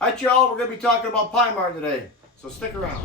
Hi, y'all. We're going to be talking about pine marten today, so stick around.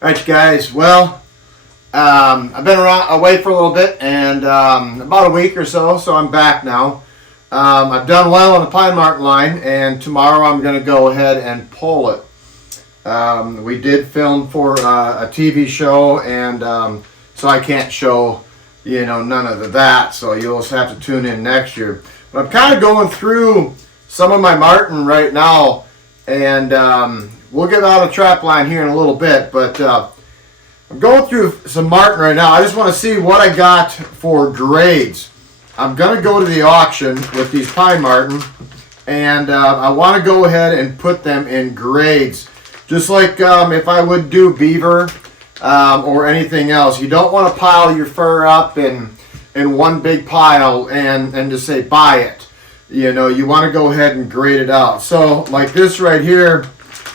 All right, guys. Well, I've been away for a little bit, and about a week or so, so I'm back now. I've done well on the pine marten line, and tomorrow I'm going to go ahead and pull it. We did film for a TV show, and so I can't show, none of that. So you'll just have to tune in next year. But I'm kind of going through some of my marten right now, and we'll get out a trap line here in a little bit. But I'm going through some marten right now. I just want to see what I got for grades. I'm going to go to the auction with these pine marten, and I want to go ahead and put them in grades. Just like if I would do beaver or anything else, you don't want to pile your fur up in one big pile and just say buy it. You want to go ahead and grade it out. So like this right here,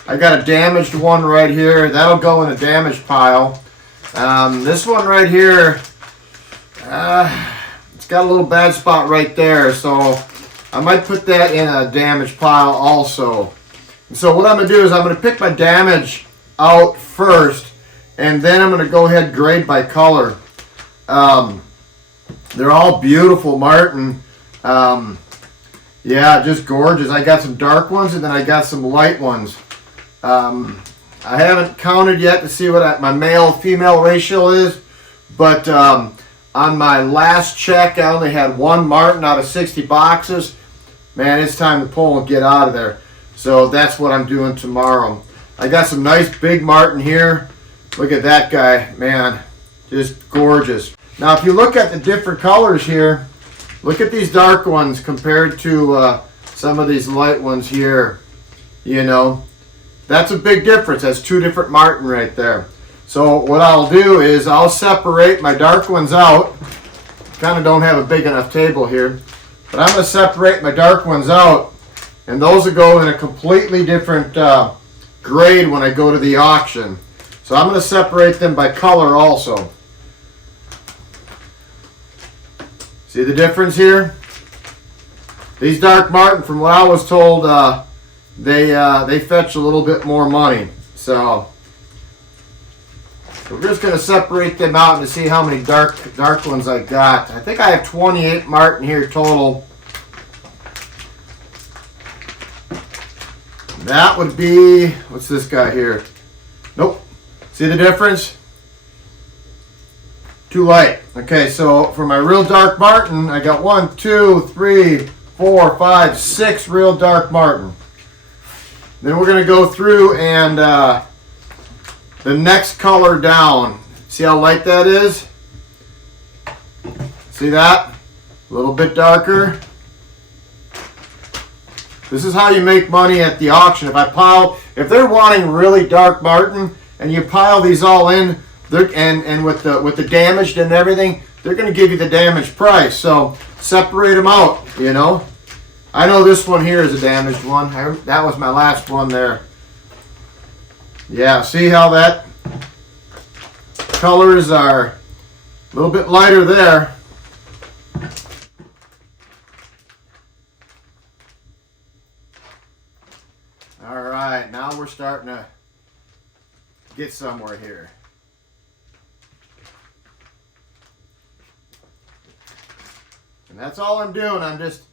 I got a damaged one right here. That'll go in a damaged pile. This one right here, it's got a little bad spot right there, so I might put that in a damaged pile also. So what I'm going to do is I'm going to pick my damage out first, and then I'm going to go ahead and grade by color. They're all beautiful marten. Yeah, just gorgeous. I got some dark ones, and then I got some light ones. I haven't counted yet to see what my male-female ratio is, but on my last check, I only had one marten out of 60 boxes. Man, it's time to pull and get out of there. So that's what I'm doing tomorrow. I got some nice big marten here. Look at that guy, man, just gorgeous. Now if you look at the different colors here, look at these dark ones compared to some of these light ones here. That's a big difference. That's two different marten right there. So what I'll do is I'll separate my dark ones out. Kind of don't have a big enough table here, but I'm going to separate my dark ones out. And those will go in a completely different grade when I go to the auction. So I'm going to separate them by color also. See the difference here? These dark marten, from what I was told, they fetch a little bit more money. So we're just going to separate them out and see how many dark ones I got. I think I have 28 marten here total. That would be, what's this guy here? Nope. See the difference? Too light. Okay, so for my real dark marten, I got 1, 2, 3, 4, 5, 6 real dark marten. Then we're going to go through and the next color down. See how light that is? See that? A little bit darker. This is how you make money at the auction. If they're wanting really dark marten and you pile these all in, and with the damaged and everything, they're going to give you the damaged price. So separate them out. I know this one here is a damaged one. That was my last one there. Yeah, see how that colors are a little bit lighter there. All right, now we're starting to get somewhere here. And that's all I'm doing. I'm just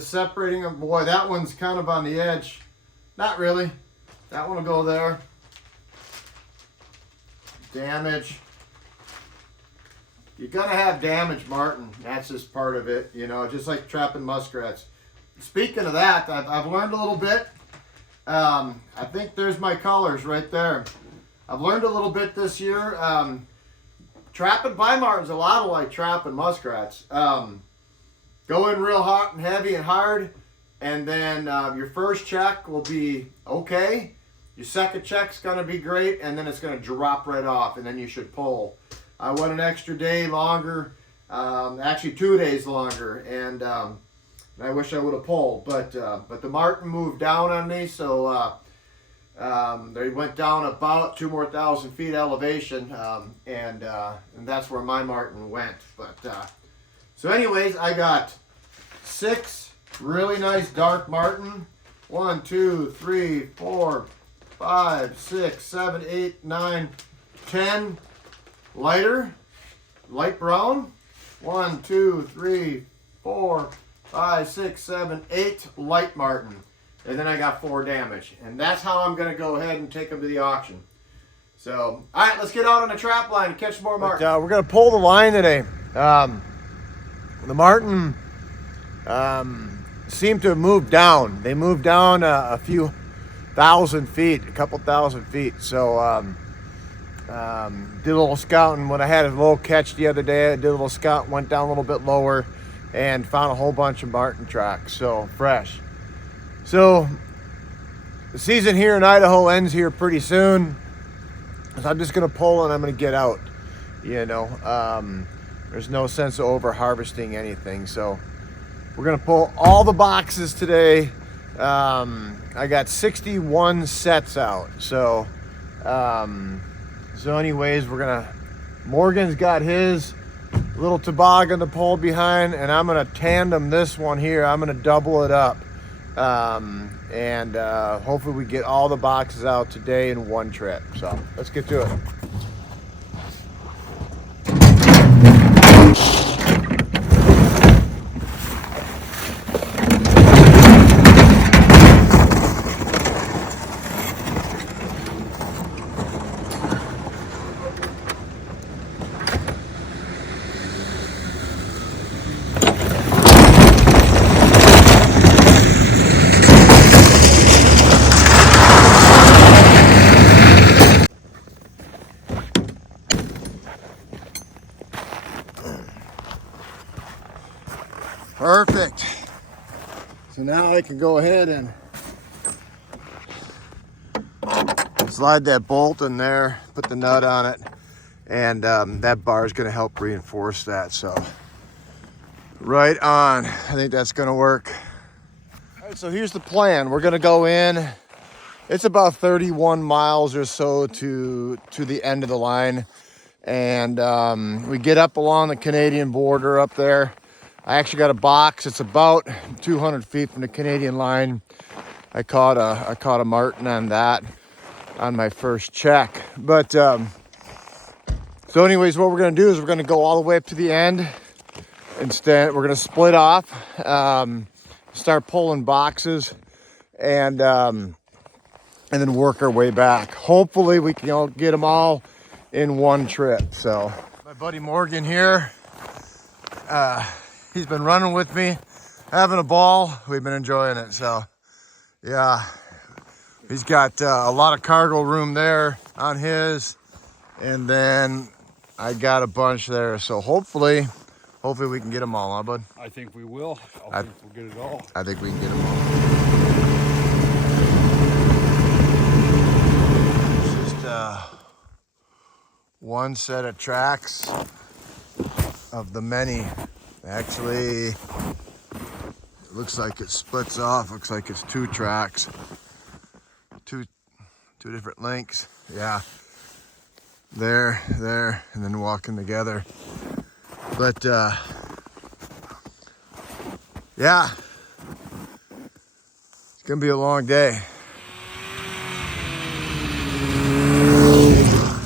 separating them. Boy, that one's kind of on the edge. Not really. That one will go there. Damage. You're gonna have damage marten. That's just part of it. Just like trapping muskrats. Speaking of that, I've learned a little bit. I think there's my colors right there. I've learned a little bit this year. Trapping pine marten's a lot like trapping muskrats. Go in real hot and heavy and hard, and then your first check will be okay. Your second check's going to be great, and then it's going to drop right off, and then you should pull. I went an extra day longer, actually 2 days longer, and I wish I would have pulled, but the marten moved down on me, so They went down about 2,000 more feet elevation, and that's where my marten went. But so anyways, I got 6 really nice dark marten. 1, 2, 3, 4, 5, 6, 7, 8, 9, 10 light brown. 1, 2, 3, 4, 5, 6, 7, 8 light marten. And then I got 4 damage. And that's how I'm going to go ahead and take them to the auction. So, all right, let's get out on the trap line and catch more marten. We're going to pull the line today. The marten seem to have moved down. They moved down a few thousand feet, a couple thousand feet. So did a little scouting. When I had a little catch the other day, I did a little scout, went down a little bit lower and found a whole bunch of marten tracks. So fresh. So the season here in Idaho ends here pretty soon. So I'm just gonna pull and I'm gonna get out. You know, there's no sense of over harvesting anything. So we're gonna pull all the boxes today. I got 61 sets out. So anyways, Morgan's got his little toboggan to pull behind, and I'm gonna tandem this one here. I'm gonna double it up. And hopefully we get all the boxes out today in one trip. So let's get to it. Perfect. So now I can go ahead and slide that bolt in there, put the nut on it, and that bar is going to help reinforce that. So right on. I think that's going to work. All right, so here's the plan. We're going to go in. It's about 31 miles or so to the end of the line, and we get up along the Canadian border up there. I actually got a box. It's about 200 feet from the Canadian line. I caught a marten on that on my first check. But so anyways, what we're gonna do is we're gonna go all the way up to the end. Instead, we're gonna split off, start pulling boxes, and then work our way back. Hopefully, we can get them all in one trip. So my buddy Morgan here. He's been running with me, having a ball. We've been enjoying it. So yeah, he's got a lot of cargo room there on his, and then I got a bunch there. So hopefully we can get them all, huh, bud? I think we will. I think we'll get it all. I think we can get them all. It's just one set of tracks of the many. Actually, it looks like it splits off. Looks like it's 2 tracks, two different lengths. Yeah, there, and then walking together. But yeah, it's gonna be a long day.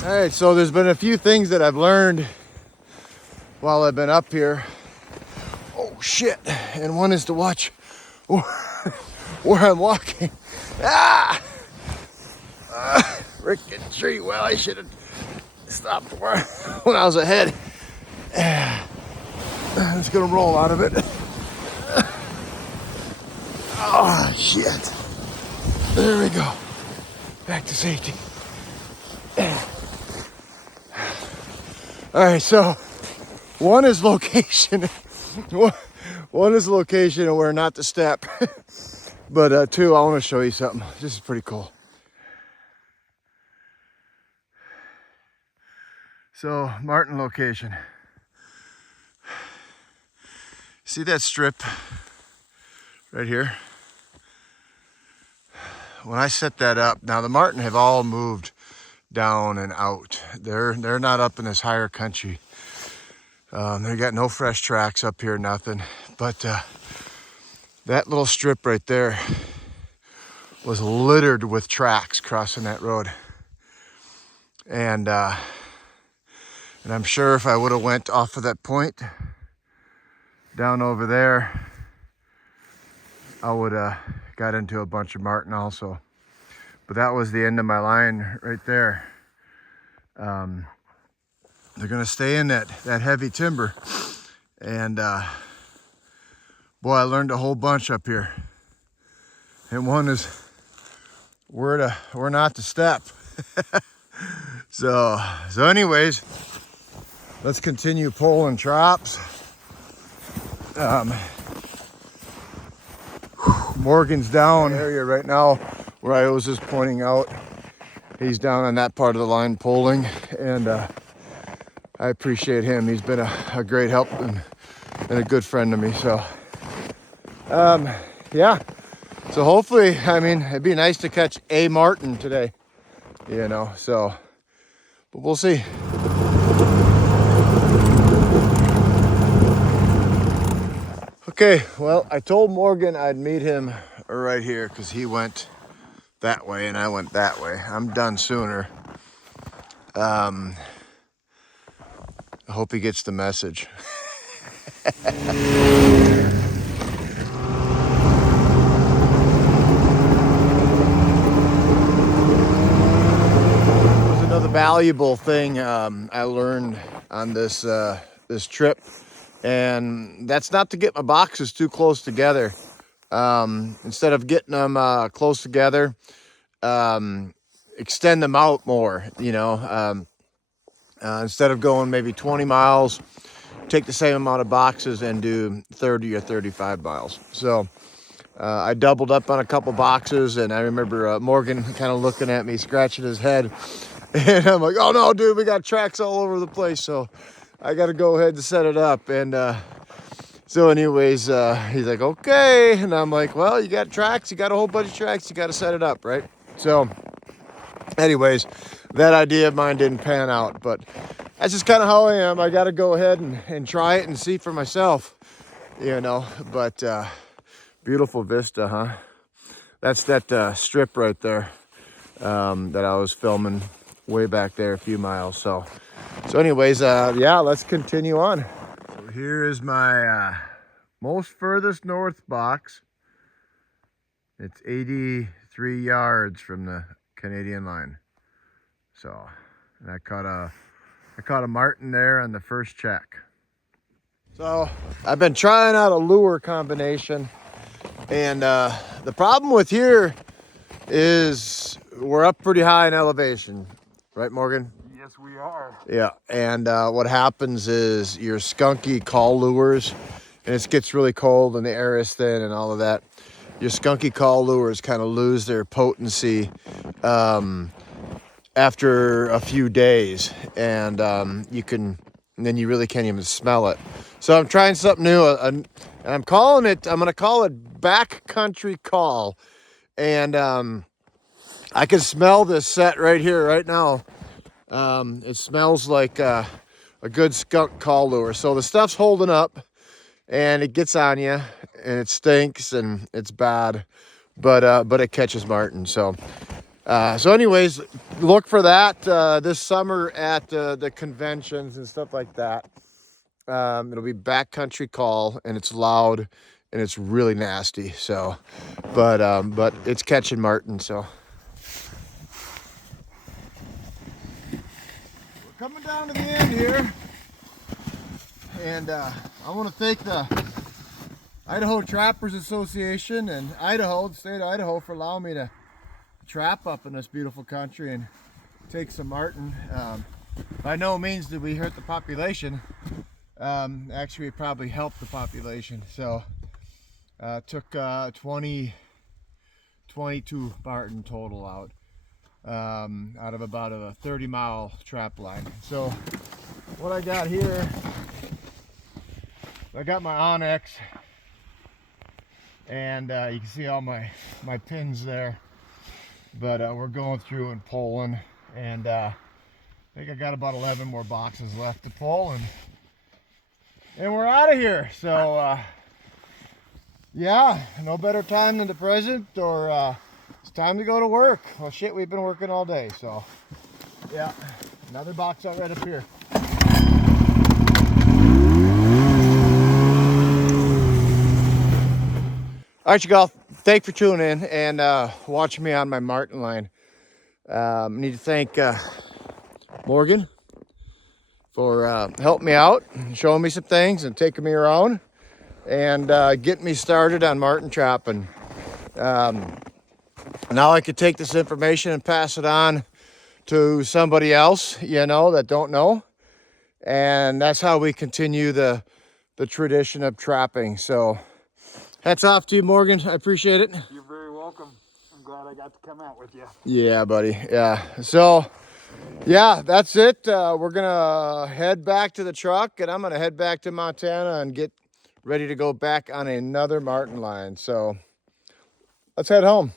All right, so there's been a few things that I've learned while I've been up here. Oh shit, and one is to watch where I'm walking. Frickin' tree. Well, I should have stopped when I was ahead. It's gonna roll out of it. Oh shit. There we go. Back to safety. All right, so one is location. One is location and where not to step. But 2, I want to show you something. This is pretty cool. So, marten location. See that strip right here? when I set that up, now the marten have all moved down and out. They're not up in this higher country. They got no fresh tracks up here, nothing. But that little strip right there was littered with tracks crossing that road. And I'm sure if I would have went off of that point down over there, I would have got into a bunch of marten also. But that was the end of my line right there. They're gonna stay in that heavy timber. And boy, I learned a whole bunch up here. And one is where not to step. So anyways, let's continue pulling traps. Morgan's down area right now where I was just pointing out. He's down on that part of the line pulling, and I appreciate him. He's been a great help and a good friend to me. So yeah, so hopefully, I mean, it'd be nice to catch a marten today, you know, so, but we'll see. Okay, well, I told Morgan I'd meet him right here because he went that way and I went that way. I'm done sooner. I hope he gets the message. Another valuable thing I learned on this this trip, and that's not to get my boxes too close together. Instead of getting them close together, extend them out more, you know. Instead of going maybe 20 miles, take the same amount of boxes and do 30 or 35 miles. So I doubled up on a couple boxes, and I remember Morgan kind of looking at me, scratching his head. And I'm like, oh no, dude, we got tracks all over the place. So I got to go ahead and set it up. And so anyways, he's like, okay. And I'm like, well, you got tracks, you got a whole bunch of tracks, you got to set it up, right? So anyways, that idea of mine didn't pan out, but that's just kind of how I am. I got to go ahead and try it and see for myself, you know. But beautiful vista, huh? That's that strip right there that I was filming way back there a few miles. So anyways, yeah, let's continue on. So here is my most furthest north box. It's 83 yards from the Canadian line. So, and I caught a marten there on the first check. So I've been trying out a lure combination, and the problem with here is we're up pretty high in elevation, right, Morgan? Yes, we are. Yeah, and what happens is your skunky call lures, and it gets really cold and the air is thin and all of that. Your skunky call lures kind of lose their potency after a few days, and then you really can't even smell it. So I'm trying something new, and I'm calling it, I'm gonna call it backcountry call. And I can smell this set right here, right now. It smells like a good skunk call lure. So the stuff's holding up, and it gets on you, and it stinks, and it's bad, but it catches marten. So anyways, look for that this summer at the conventions and stuff like that. It'll be backcountry call, and it's loud, and it's really nasty. So, but it's catching marten. So we're coming down to the end here, and I want to thank the Idaho Trappers Association and Idaho, the state of Idaho, for allowing me to trap up in this beautiful country and take some marten. By no means did we hurt the population. Actually, we probably helped the population. So took 22 marten total out of about a 30-mile trap line. So what I got here, I got my Onyx, and you can see all my pins there. but we're going through and pulling, and I think I got about 11 more boxes left to pull, and we're out of here. So yeah, no better time than the present, or it's time to go to work. Well, shit, we've been working all day, so yeah, another box out right up here. All right, you guys, thanks for tuning in and watching me on my marten line. I need to thank Morgan for helping me out, showing me some things and taking me around and getting me started on marten trapping. Now I could take this information and pass it on to somebody else, you know, that don't know. And that's how we continue the tradition of trapping. So hats off to you, Morgan. I appreciate it. You're very welcome. I'm glad I got to come out with you. Yeah, buddy. Yeah. So yeah, that's it. We're gonna head back to the truck, and I'm gonna head back to Montana and get ready to go back on another marten line. So let's head home.